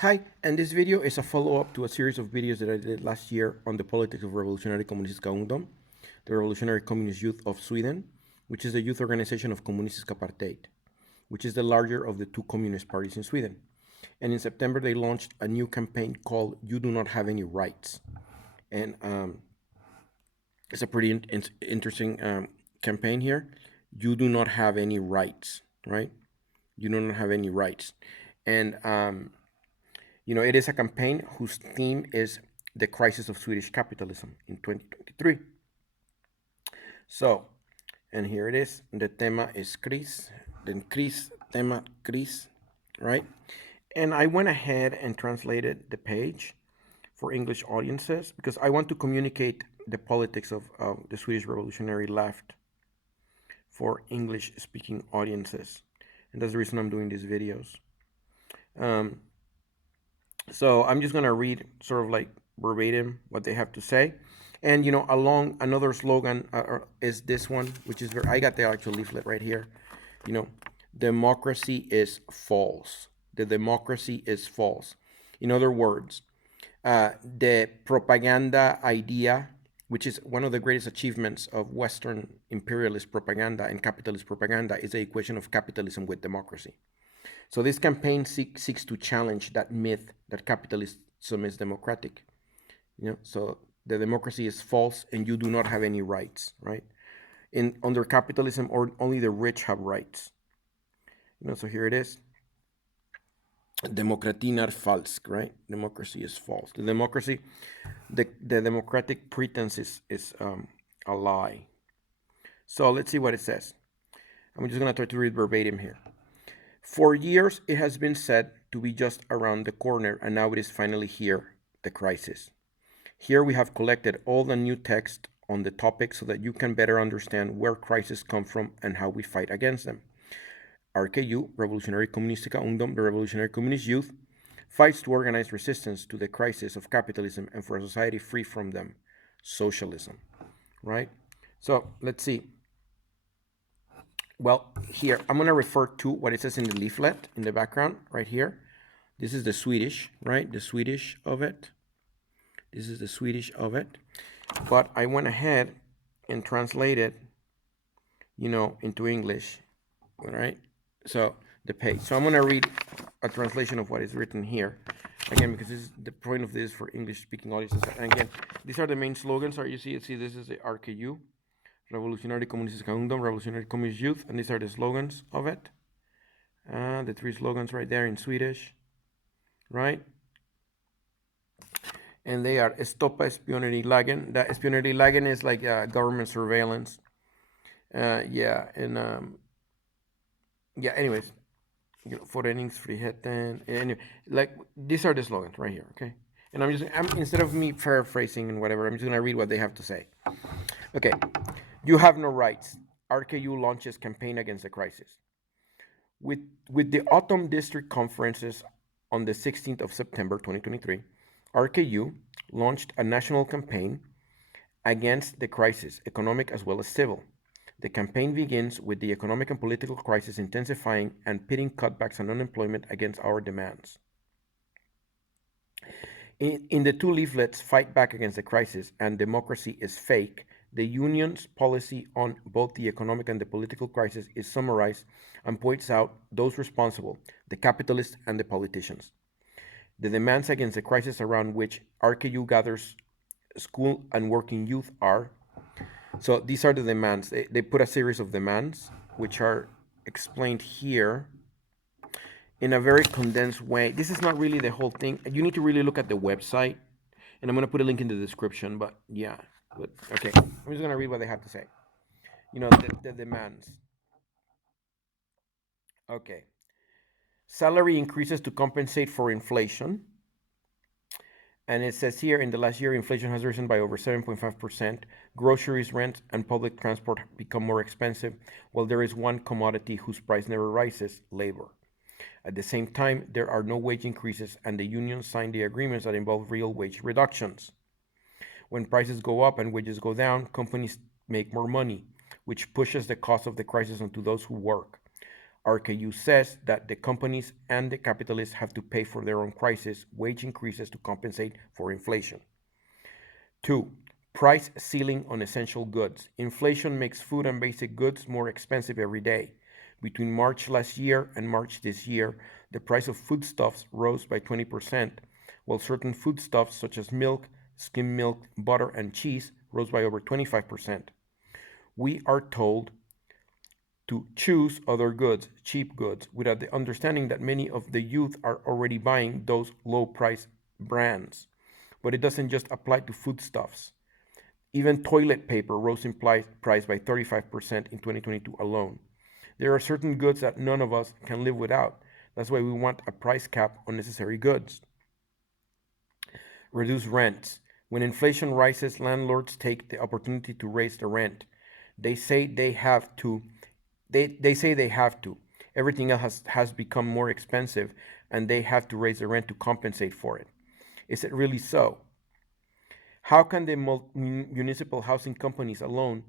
Hi, and this video is a follow-up to a series of videos that I did last year on the politics of Revolutionär Kommunistisk Ungdom, the Revolutionary Communist Youth of Sweden, which is the youth organization of Kommunistisk Partei, which is the larger of the two communist parties in Sweden. And in September, they launched a new campaign called You Do Not Have Any Rights. And it's a pretty interesting campaign here. You do not have any rights, right? You do not have any rights. And it is a campaign whose theme is the crisis of Swedish capitalism in 2023. So, and here it is. The tema is kris, then kris, tema, kris, right? And I went ahead and translated the page for English audiences because I want to communicate the politics of the Swedish revolutionary left for English-speaking audiences. And that's the reason I'm doing these videos. So I'm just going to read sort of like verbatim what they have to say. And, along another slogan is this one, which is I got the actual leaflet right here. Democracy is false. The democracy is false. In other words, the propaganda idea, which is one of the greatest achievements of Western imperialist propaganda and capitalist propaganda, is the equation of capitalism with democracy. So this campaign seeks to challenge that myth that capitalism is democratic. So the democracy is false and you do not have any rights, right? Under capitalism, only the rich have rights. So here it is. Demokratin är falsk, right? Democracy is false. The democratic pretense is a lie. So let's see what it says. I'm just going to try to read verbatim here. For years, it has been said to be just around the corner, and now it is finally here, the crisis. Here we have collected all the new text on the topic so that you can better understand where crises come from and how we fight against them. RKU, Revolutionär Kommunistisk Ungdom, the Revolutionary Communist Youth, fights to organize resistance to the crisis of capitalism and for a society free from them, socialism, right? So let's see. Well, here, I'm going to refer to what it says in the leaflet in the background right here. This is the Swedish, right? The Swedish of it. This is the Swedish of it. But I went ahead and translated, into English, right? So the page. So I'm going to read a translation of what is written here. Again, because this is the point of this for English-speaking audiences. And again, these are the main slogans. You see, this is the RKU. Revolutionary Kommunistisk Ungdom, Revolutionary Communist Youth, and these are the slogans of it. The three slogans right there in Swedish, right? And they are Stoppa espionerilagen. The espionerilagen is like government surveillance. Anyways, Föreningsfriheten. Anyway, like these are the slogans right here, okay? And I'm instead of me paraphrasing and whatever, I'm just gonna read what they have to say. Okay. You have no rights. RKU launches campaign against the crisis. With the autumn district conferences on the 16th of September 2023, RKU launched a national campaign against the crisis, economic as well as civil. The campaign begins with the economic and political crisis intensifying and pitting cutbacks on unemployment against our demands. In the two leaflets, Fight Back Against the Crisis and Democracy is Fake, the union's policy on both the economic and the political crisis is summarized and points out those responsible, the capitalists and the politicians. The demands against the crisis around which RKU gathers school and working youth are. So these are the demands. They put a series of demands, which are explained here in a very condensed way. This is not really the whole thing. You need to really look at the website, and I'm going to put a link in the description, but yeah. But okay, I'm just going to read what they have to say. The demands. Okay. Salary increases to compensate for inflation. And it says here, in the last year, inflation has risen by over 7.5%. Groceries, rent, and public transport become more expensive, while there is one commodity whose price never rises, labor. At the same time, there are no wage increases, and the unions sign the agreements that involve real wage reductions. When prices go up and wages go down, companies make more money, which pushes the cost of the crisis onto those who work. RKU says that the companies and the capitalists have to pay for their own crisis, wage increases to compensate for inflation. 2. Price ceiling on essential goods. Inflation makes food and basic goods more expensive every day. Between March last year and March this year, the price of foodstuffs rose by 20%, while certain foodstuffs such as milk, skim milk, butter, and cheese rose by over 25%. We are told to choose other goods, cheap goods, without the understanding that many of the youth are already buying those low price brands. But it doesn't just apply to foodstuffs. Even toilet paper rose in price by 35% in 2022 alone. There are certain goods that none of us can live without. That's why we want a price cap on necessary goods. Reduce rents. When inflation rises, landlords take the opportunity to raise the rent. They say they have to. They say they have to. Everything else has become more expensive, and they have to raise the rent to compensate for it. Is it really so? How can the municipal housing companies alone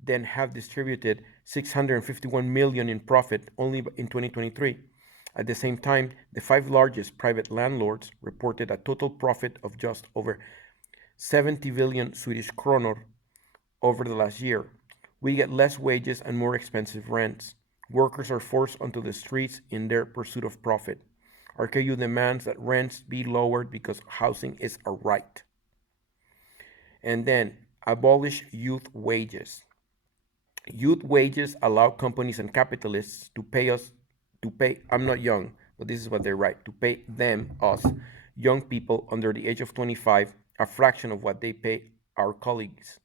then have distributed 651 million in profit only in 2023? At the same time, the 5 largest private landlords reported a total profit of just over 70 billion Swedish kronor over the last year. We get less wages and more expensive rents. Workers are forced onto the streets in their pursuit of profit. RKU demands that rents be lowered because housing is a right. And then, abolish youth wages. Youth wages allow companies and capitalists to pay, I'm not young, but this is what they write, to pay us, young people under the age of 25, a fraction of what they pay our colleagues.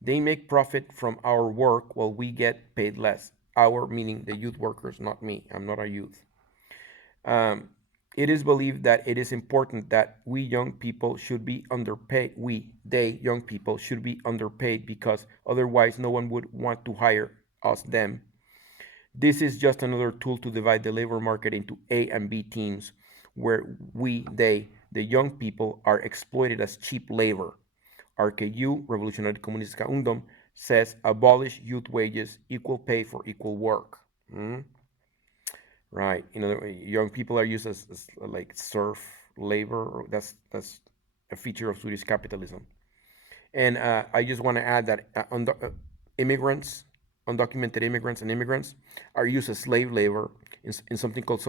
They make profit from our work while we get paid less. Our meaning the youth workers, not me. I'm not a youth. It is believed that it is important that we young people should be underpaid. They young people should be underpaid because otherwise no one would want to hire them. This is just another tool to divide the labor market into A and B teams, where the young people, are exploited as cheap labor. RKU, Revolutionär Kommunistisk Ungdom, says abolish youth wages, equal pay for equal work. Right. Young people are used as like serf labor. That's a feature of Swedish capitalism. And I just want to add that immigrants, undocumented immigrants and immigrants are used as slave labor in something called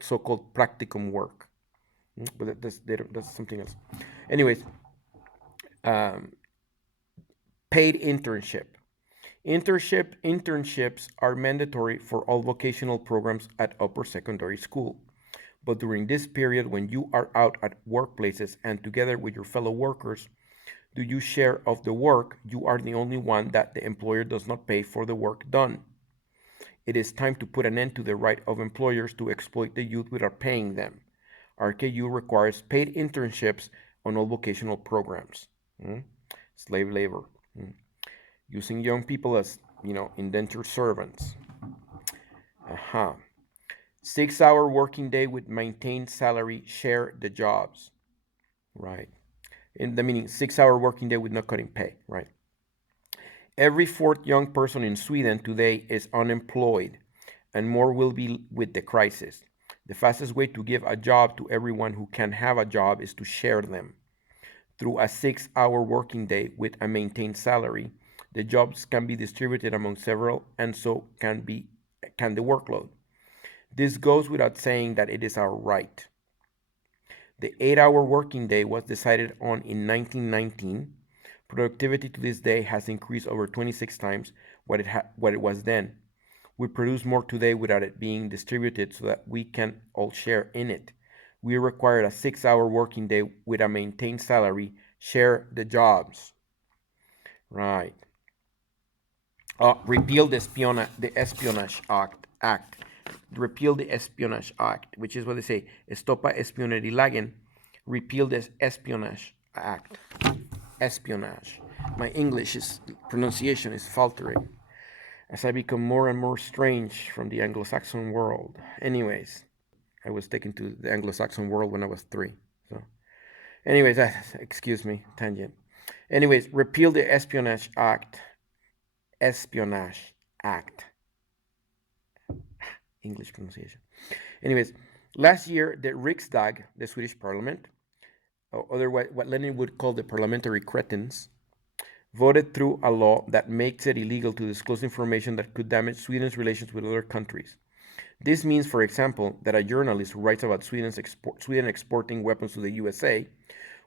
so-called practicum work. But that's something else. Anyways, paid internship. Internships are mandatory for all vocational programs at upper secondary school. But during this period, when you are out at workplaces and together with your fellow workers, do you share of the work, you are the only one that the employer does not pay for the work done. It is time to put an end to the right of employers to exploit the youth without paying them. RKU requires paid internships on all vocational programs. Slave labor. Using young people as, indentured servants. 6-hour working day with maintained salary, share the jobs. Right. In the meaning, 6-hour working day with not cutting pay. Right. Every fourth young person in Sweden today is unemployed, and more will be with the crisis. The fastest way to give a job to everyone who can have a job is to share them. Through a 6-hour working day with a maintained salary, the jobs can be distributed among several, and so can the workload. This goes without saying that it is our right. The 8-hour working day was decided on in 1919. Productivity to this day has increased over 26 times what it was then. We produce more today without it being distributed so that we can all share in it. We require a 6-hour working day with a maintained salary. Share the jobs. Right. Repeal the Espionage Act. Repeal the Espionage Act, which is what they say, Stoppa spionerilagen. Repeal the Espionage Act. Espionage. My English pronunciation is faltering as I become more and more strange from the Anglo-Saxon world. Anyways, I was taken to the Anglo-Saxon world when I was 3. So, anyways, excuse me, tangent. Anyways, repeal the Espionage Act. Espionage Act. English pronunciation. Anyways, last year, the Riksdag, the Swedish parliament, or otherwise what Lenin would call the parliamentary cretins, voted through a law that makes it illegal to disclose information that could damage Sweden's relations with other countries. This means, for example, that a journalist who writes about Sweden exporting weapons to the USA,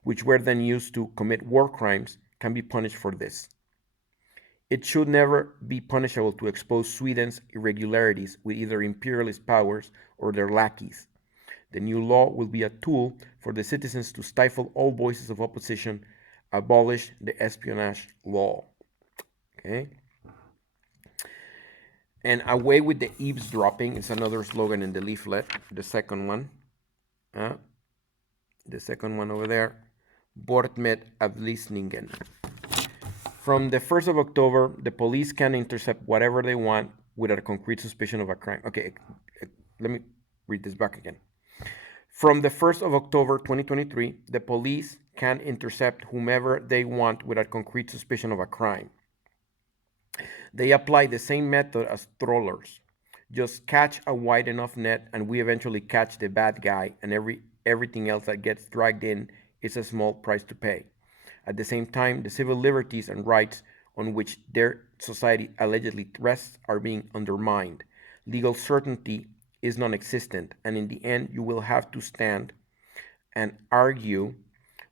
which were then used to commit war crimes, can be punished for this. It should never be punishable to expose Sweden's irregularities with either imperialist powers or their lackeys. The new law will be a tool for the citizens to stifle all voices of opposition, abolish the espionage law. Okay? And away with the eavesdropping is another slogan in the leaflet, the second one. The second one over there. Bort med avlyssningen. From the 1st of October, the police can intercept whatever they want without a concrete suspicion of a crime. Okay, let me read this back again. From the 1st of October 2023, the police can intercept whomever they want without concrete suspicion of a crime. They apply the same method as trawlers. Just catch a wide enough net and we eventually catch the bad guy, and everything else that gets dragged in is a small price to pay. At the same time, the civil liberties and rights on which their society allegedly rests are being undermined. Legal certainty is non-existent, and in the end, you will have to stand and argue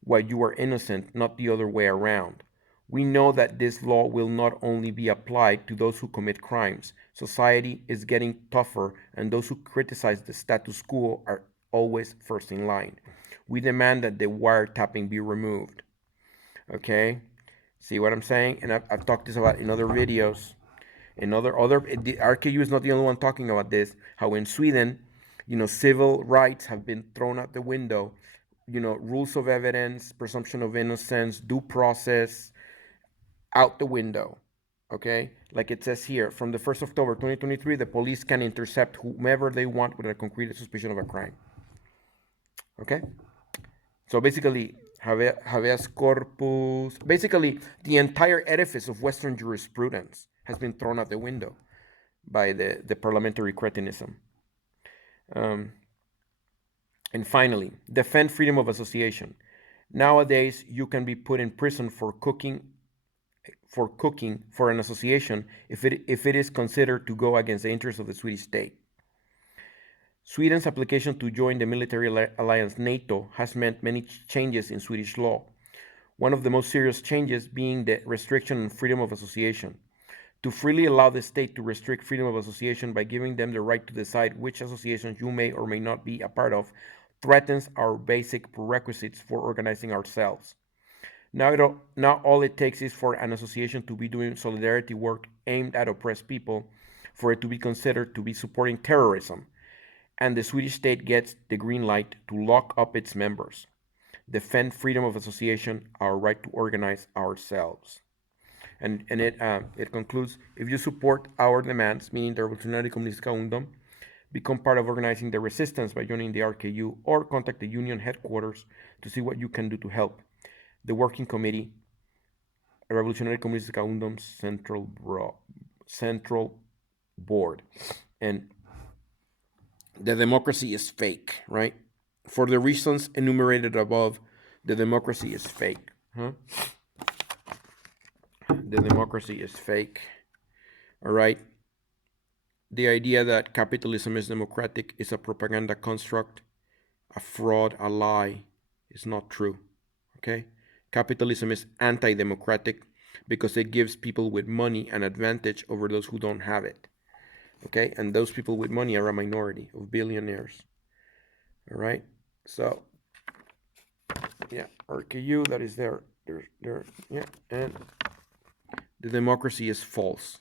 why you are innocent, not the other way around. We know that this law will not only be applied to those who commit crimes. Society is getting tougher, and those who criticize the status quo are always first in line. We demand that the wiretapping be removed. Okay, see what I'm saying? And I've talked this about in other videos. The RKU is not the only one talking about this. How in Sweden, civil rights have been thrown out the window. Rules of evidence, presumption of innocence, due process, out the window. Okay, like it says here, from the 1st of October 2023, the police can intercept whomever they want with a concrete suspicion of a crime. Okay, so basically, habeas corpus, basically the entire edifice of Western jurisprudence has been thrown out the window by the parliamentary cretinism. And finally, defend freedom of association. Nowadays, you can be put in prison for cooking for an association if it is considered to go against the interests of the Swedish state. Sweden's application to join the military alliance NATO has meant many changes in Swedish law. One of the most serious changes being the restriction on freedom of association. To freely allow the state to restrict freedom of association by giving them the right to decide which associations you may or may not be a part of threatens our basic prerequisites for organizing ourselves. Now all it takes is for an association to be doing solidarity work aimed at oppressed people, for it to be considered to be supporting terrorism, and the Swedish state gets the green light to lock up its members. Defend freedom of association, our right to organize ourselves. And it concludes, if you support our demands, meaning the Revolutionär Kommunistisk Ungdom, become part of organizing the resistance by joining the RKU or contact the union headquarters to see what you can do to help. The Working Committee, Revolutionär Kommunistisk Ungdom Central Board. And the democracy is fake, right? For the reasons enumerated above, the democracy is fake. The democracy is fake. All right? The idea that capitalism is democratic is a propaganda construct, a fraud, a lie, is not true. Okay? Capitalism is anti-democratic because it gives people with money an advantage over those who don't have it. Okay? And those people with money are a minority of billionaires. All right? So, yeah, RKU, that is there. Yeah, and the democracy is false.